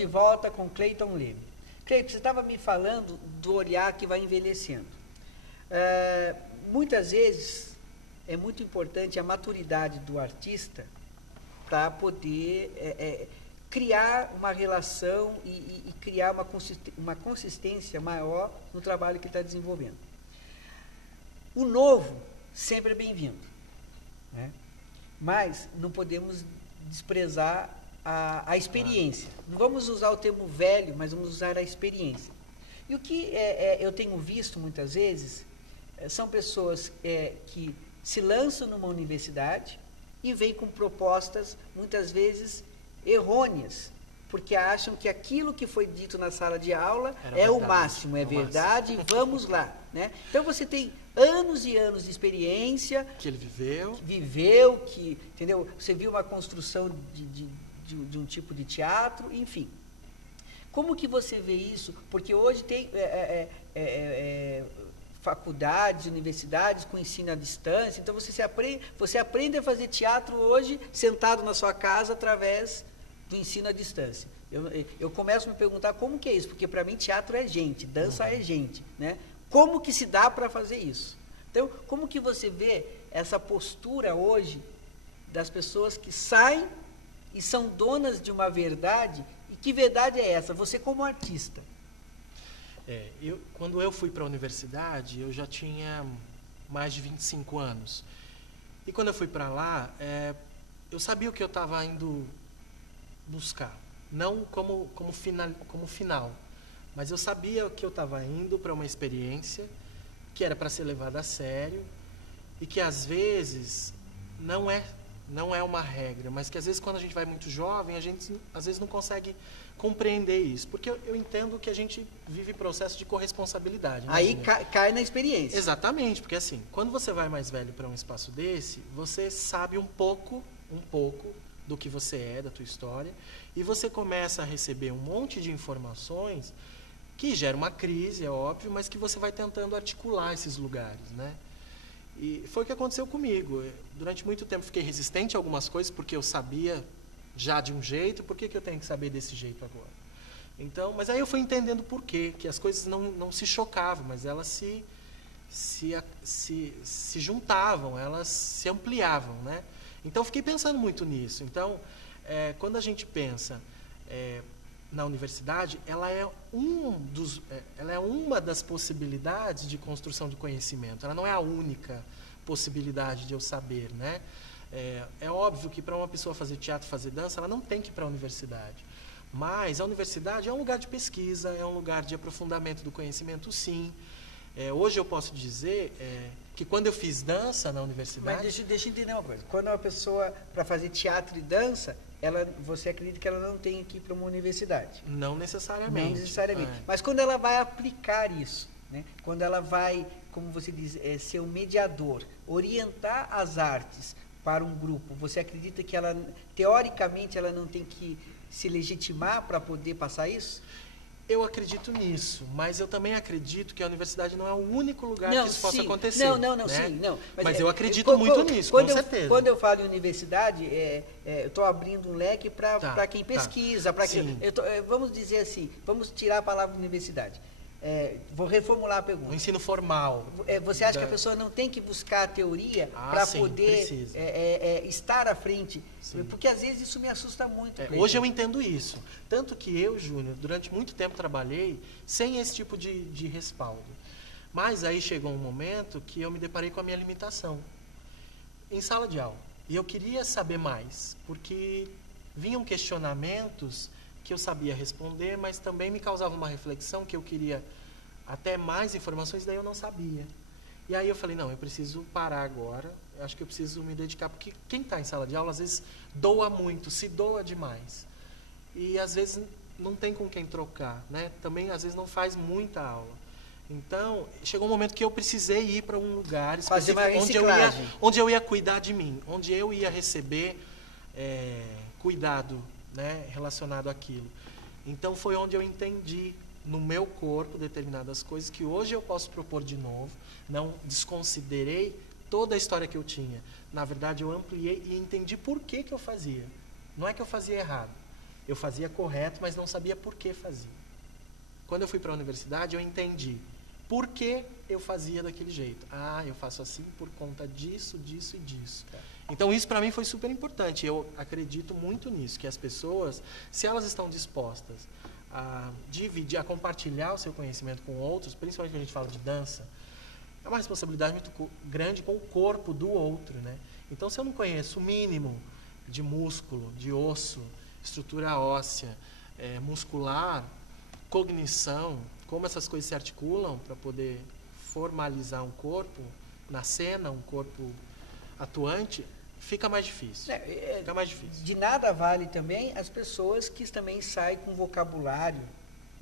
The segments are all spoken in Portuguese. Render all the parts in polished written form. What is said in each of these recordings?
de volta com Cleiton Leme. Cleiton, você estava me falando do olhar que vai envelhecendo. Muitas vezes é muito importante a maturidade do artista para poder criar uma relação e criar uma consistência maior no trabalho que ele está desenvolvendo. O novo sempre é bem-vindo, né? Mas não podemos desprezar a experiência. Não vamos usar o termo velho, mas vamos usar a experiência. E o que eu tenho visto muitas vezes são pessoas que se lançam numa universidade e vêm com propostas, muitas vezes, errôneas, porque acham que aquilo que foi dito na sala de aula é o máximo, é verdade, vamos lá, né? Então, você tem anos e anos de experiência... Que ele viveu. Entendeu? Você viu uma construção de um tipo de teatro, enfim. Como que você vê isso? Porque hoje tem faculdades, universidades com ensino à distância, então você aprende a fazer teatro hoje sentado na sua casa através do ensino à distância. Eu começo a me perguntar como que é isso, porque para mim teatro é gente, dança é gente, né? Como que se dá para fazer isso? Então, como que você vê essa postura hoje das pessoas que saem e são donas de uma verdade? E que verdade é essa? Você como artista. Quando eu fui para a universidade, eu já tinha mais de 25 anos. E quando eu fui para lá, eu sabia o que eu estava indo buscar. Não como final. Mas eu sabia que eu estava indo para uma experiência que era para ser levada a sério e que, às vezes, não é uma regra, mas que, às vezes, quando a gente vai muito jovem, a gente, às vezes, não consegue compreender isso. Porque eu entendo que a gente vive processo de corresponsabilidade. Né, aí cai na experiência. Exatamente, porque, assim, quando você vai mais velho para um espaço desse, você sabe um pouco do que você é, da tua história, e você começa a receber um monte de informações que gera uma crise, é óbvio, mas que você vai tentando articular esses lugares, né? E foi o que aconteceu comigo. Durante muito tempo fiquei resistente a algumas coisas, porque eu sabia já de um jeito, por que eu tenho que saber desse jeito agora? Então, mas aí eu fui entendendo por quê, que as coisas não se chocavam, mas elas se juntavam, elas se ampliavam, né? Então, fiquei pensando muito nisso. Então, quando a gente pensa na universidade, ela é uma das possibilidades de construção de conhecimento. Ela não é a única possibilidade de eu saber, né? É óbvio que para uma pessoa fazer teatro, fazer dança, ela não tem que ir para a universidade. Mas a universidade é um lugar de pesquisa, é um lugar de aprofundamento do conhecimento, sim. Hoje eu posso dizer que quando eu fiz dança na universidade... Mas deixa eu entender uma coisa. Quando uma pessoa, para fazer teatro e dança, você acredita que ela não tem que ir para uma universidade? Não necessariamente. Não necessariamente. Mas quando ela vai aplicar isso, né? Quando ela vai, como você diz, ser um mediador, orientar as artes para um grupo, você acredita que ela, teoricamente, ela não tem que se legitimar para poder passar isso? Eu acredito nisso, mas eu também acredito que a universidade não é o único lugar que isso possa acontecer. Não. Mas eu acredito muito nisso, com certeza. Quando eu falo em universidade, eu estou abrindo um leque para quem pesquisa, para quem... vamos dizer assim, vamos tirar a palavra universidade. Vou reformular a pergunta. O ensino formal. Você acha que a pessoa não tem que buscar a teoria para poder estar à frente? Sim. Porque às vezes isso me assusta muito. Hoje eu entendo isso. Tanto que eu, Júnior, durante muito tempo trabalhei sem esse tipo de respaldo. Mas aí chegou um momento que eu me deparei com a minha limitação. Em sala de aula. E eu queria saber mais, porque vinham questionamentos que eu sabia responder, mas também me causava uma reflexão que eu queria até mais informações, daí eu não sabia. E aí eu falei, não, eu preciso parar agora, eu acho que eu preciso me dedicar, porque quem está em sala de aula, às vezes, doa muito, se doa demais. E, às vezes, não tem com quem trocar, né? Também, às vezes, não faz muita aula. Então, chegou um momento que eu precisei ir para um lugar específico onde eu ia cuidar de mim, onde eu ia receber cuidado, né, relacionado àquilo. Então foi onde eu entendi no meu corpo determinadas coisas que hoje eu posso propor de novo. Não desconsiderei toda a história que eu tinha. Na verdade, eu ampliei e entendi por que eu fazia. Não é que eu fazia errado, Eu fazia correto, mas não sabia por que fazia. Quando eu fui para a universidade, eu entendi por que eu fazia daquele jeito. Ah, eu faço assim por conta disso, disso e disso. Então, isso para mim foi super importante. Eu acredito muito nisso, que as pessoas, se elas estão dispostas a dividir, a compartilhar o seu conhecimento com outros, principalmente quando a gente fala de dança, é uma responsabilidade muito grande com o corpo do outro, né? Então, se eu não conheço o mínimo de músculo, de osso, estrutura óssea, muscular, cognição, como essas coisas se articulam para poder formalizar um corpo na cena, um corpo atuante, fica mais difícil. Fica mais difícil. De nada vale também as pessoas que também saem com vocabulário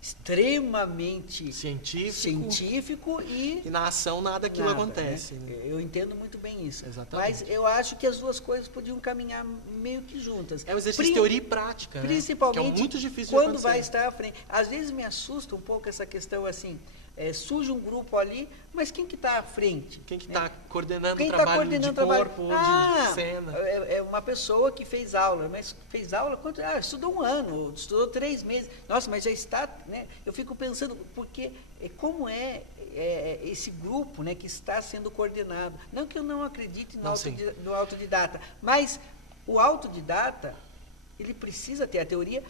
extremamente científico e na ação nada daquilo acontece. Né? Eu entendo muito bem isso. Exatamente. Mas eu acho que as duas coisas podiam caminhar meio que juntas. É o exercício de teoria e prática, principalmente, né? Que é muito difícil quando vai estar à frente. Às vezes me assusta um pouco essa questão assim, surge um grupo ali, mas quem que está à frente? Quem que está coordenando quem o trabalho tá de corpo, de cena? É uma pessoa que fez aula, mas fez aula quanto? Estudou 1 ano, estudou 3 meses. Nossa, mas já está, né? Eu fico pensando, porque como esse grupo, né, que está sendo coordenado? Não que eu não acredite no autodidata, mas o autodidata, ele precisa ter a teoria,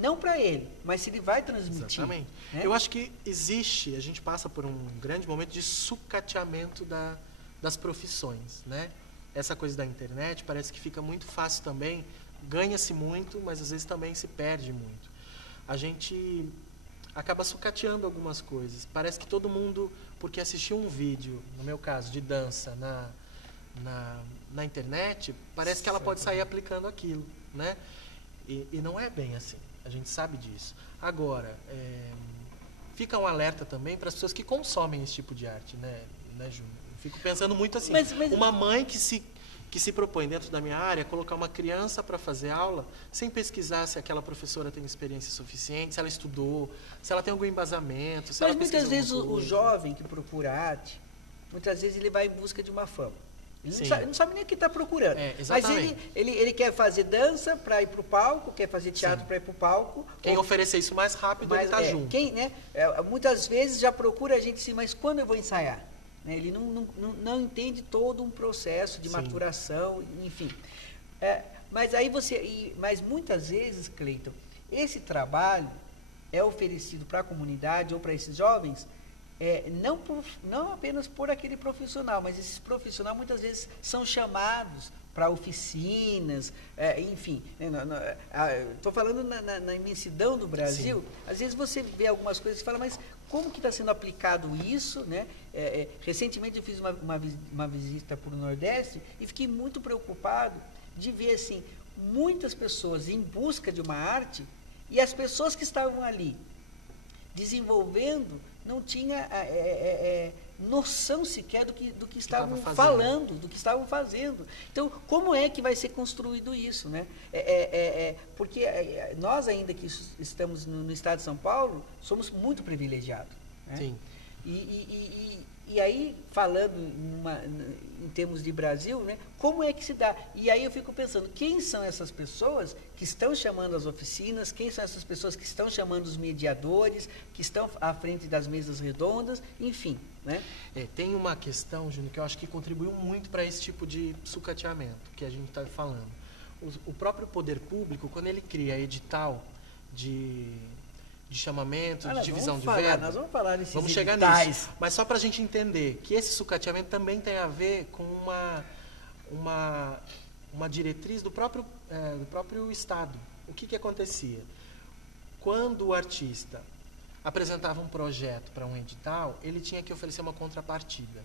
não para ele, mas se ele vai transmitir. Exatamente. Né? Eu acho que existe, a gente passa por um grande momento de sucateamento das profissões, né? Essa coisa da internet parece que fica muito fácil também, ganha-se muito, mas às vezes também se perde muito. A gente acaba sucateando algumas coisas. Parece que todo mundo, porque assistiu um vídeo, no meu caso, de dança na internet, parece que ela pode sair aplicando aquilo, né? E não é bem assim. A gente sabe disso. Agora, fica um alerta também para as pessoas que consomem esse tipo de arte, né, Júnior? Fico pensando muito assim, uma mãe que se propõe dentro da minha área colocar uma criança para fazer aula sem pesquisar se aquela professora tem experiência suficiente, se ela estudou, se ela tem algum embasamento, se mas ela muitas vezes o jovem que procura arte, muitas vezes ele vai em busca de uma fama. Ele não sabe nem o que está procurando. Mas ele quer fazer dança para ir para o palco, quer fazer teatro para ir para o palco. Quem oferecer isso mais rápido, ele está junto. Muitas vezes já procura a gente assim, mas quando eu vou ensaiar? Né? Ele não entende todo um processo de maturação, enfim. Mas muitas vezes, Cleiton, esse trabalho é oferecido para a comunidade ou para esses jovens não apenas por aquele profissional, mas esses profissionais muitas vezes são chamados para oficinas, enfim. Estou falando na imensidão do Brasil. Sim. Às vezes você vê algumas coisas e fala, mas como que está sendo aplicado isso? Né? Recentemente eu fiz uma visita para o Nordeste e fiquei muito preocupado de ver assim, muitas pessoas em busca de uma arte e as pessoas que estavam ali desenvolvendo não tinha noção sequer do que estavam falando, do que estavam fazendo. Então, como é que vai ser construído isso? Né? Porque nós, ainda que estamos no estado de São Paulo, somos muito privilegiados. Né? Sim. E aí, falando em termos de Brasil, né, como é que se dá? E aí eu fico pensando, quem são essas pessoas que estão chamando as oficinas, quem são essas pessoas que estão chamando os mediadores, que estão à frente das mesas redondas, enfim. Né? Tem uma questão, Júnior, que eu acho que contribuiu muito para esse tipo de sucateamento que a gente está falando. O próprio poder público, quando ele cria edital de chamamento, de divisão de verba. Nós vamos falar nesses Vamos chegar nisso. Mas só para a gente entender que esse sucateamento também tem a ver com uma diretriz do próprio Estado. O que acontecia? Quando o artista apresentava um projeto para um edital, ele tinha que oferecer uma contrapartida.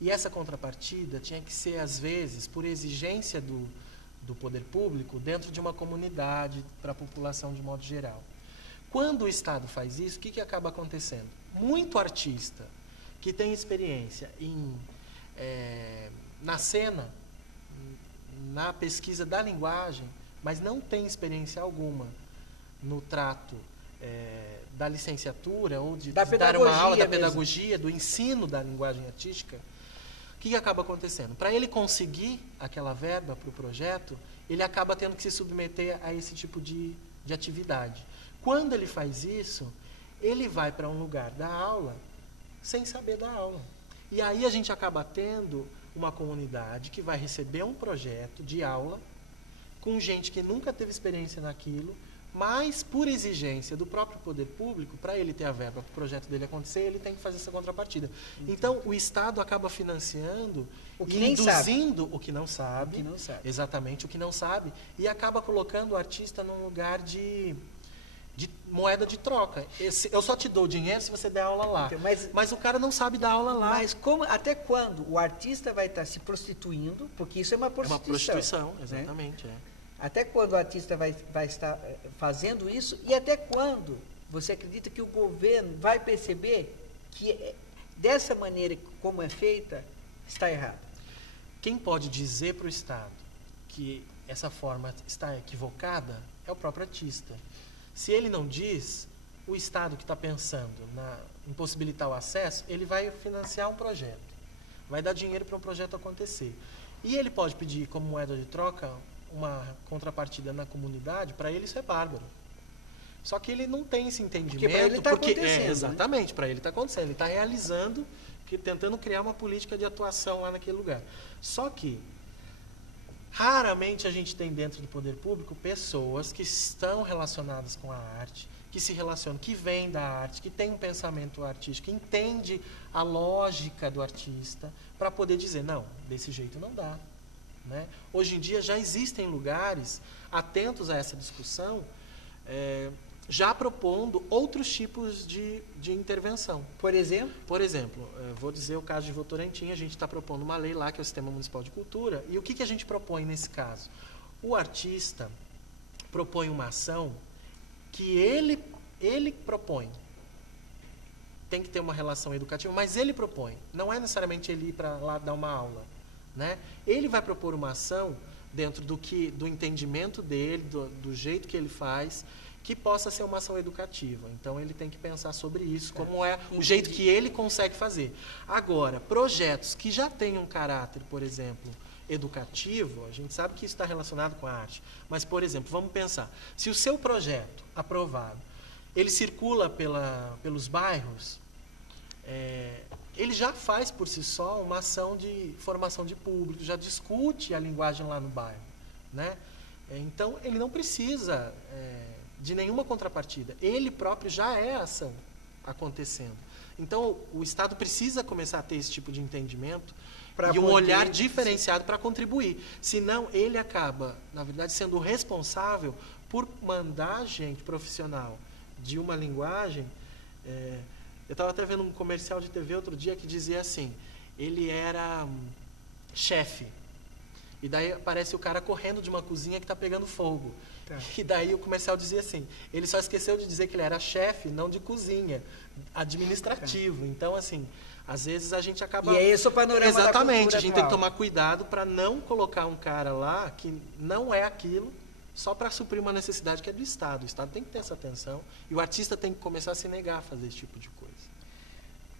E essa contrapartida tinha que ser, às vezes, por exigência do poder público, dentro de uma comunidade, para a população de modo geral. Quando o Estado faz isso, o que acaba acontecendo? Muito artista que tem experiência na cena, na pesquisa da linguagem, mas não tem experiência alguma no trato da licenciatura ou de dar uma aula da pedagogia, do ensino da linguagem artística, o que acaba acontecendo? Para ele conseguir aquela verba para o projeto, ele acaba tendo que se submeter a esse tipo de de atividade. Quando ele faz isso, ele vai para um lugar da aula sem saber da aula. E aí a gente acaba tendo uma comunidade que vai receber um projeto de aula com gente que nunca teve experiência naquilo, mas por exigência do próprio poder público, para ele ter a verba para o projeto dele acontecer, ele tem que fazer essa contrapartida. Então, o Estado acaba financiando e induzindo o que não sabe, exatamente o que não sabe, e acaba colocando o artista num lugar de moeda de troca. Eu só te dou dinheiro se você der aula lá. Então, mas o cara não sabe dar aula lá. Mas até quando o artista vai estar se prostituindo, porque isso é uma prostituição. É uma prostituição, exatamente. Né? Até quando o artista vai estar fazendo isso, e até quando você acredita que o governo vai perceber que dessa maneira como é feita, está errado? Quem pode dizer para o Estado que essa forma está equivocada é o próprio artista. Se ele não diz, o Estado que está pensando em possibilitar o acesso, ele vai financiar um projeto, vai dar dinheiro para um projeto acontecer. E ele pode pedir como moeda de troca uma contrapartida na comunidade, para ele isso é bárbaro. Só que ele não tem esse entendimento. Porque para ele está acontecendo. Exatamente, né? Para ele está acontecendo. Ele está realizando, tentando criar uma política de atuação lá naquele lugar. Só que, raramente a gente tem dentro do poder público pessoas que estão relacionadas com a arte, que se relacionam, que vêm da arte, que têm um pensamento artístico, que entende a lógica do artista, para poder dizer, não, desse jeito não dá. Né? Hoje em dia já existem lugares atentos a essa discussão, já propondo outros tipos de intervenção. Por exemplo? Por exemplo, vou dizer o caso de Votorantim, a gente está propondo uma lei lá, que é o Sistema Municipal de Cultura, e o que a gente propõe nesse caso? O artista propõe uma ação que ele propõe. Tem que ter uma relação educativa, mas ele propõe. Não é necessariamente ele ir para lá dar uma aula. Né? Ele vai propor uma ação dentro do entendimento dele, do jeito que ele faz, que possa ser uma ação educativa. Então, ele tem que pensar sobre isso, como é o jeito que ele consegue fazer. Agora, projetos que já têm um caráter, por exemplo, educativo, a gente sabe que isso está relacionado com a arte, mas, por exemplo, vamos pensar, se o seu projeto aprovado, ele circula pelos bairros, ele já faz por si só uma ação de formação de público, já discute a linguagem lá no bairro. Né? Então, ele não precisa de nenhuma contrapartida. Ele próprio já é a ação acontecendo. Então, o Estado precisa começar a ter esse tipo de entendimento e um olhar diferenciado para contribuir. Senão, ele acaba, na verdade, sendo o responsável por mandar gente profissional de uma linguagem... Eu estava até vendo um comercial de TV outro dia que dizia assim, ele era chefe. E daí aparece o cara correndo de uma cozinha que está pegando fogo. Tá. E daí o comercial dizia assim, ele só esqueceu de dizer que ele era chefe, não de cozinha, administrativo. Tá. Então, assim, às vezes a gente acaba... E é esse o panorama da cultura atual. Exatamente, a gente tem que tomar cuidado para não colocar um cara lá que não é aquilo, só para suprir uma necessidade que é do Estado. O Estado tem que ter essa atenção e o artista tem que começar a se negar a fazer esse tipo de coisa.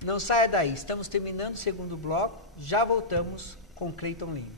Não saia daí, estamos terminando o segundo bloco, já voltamos com Cleiton Lima.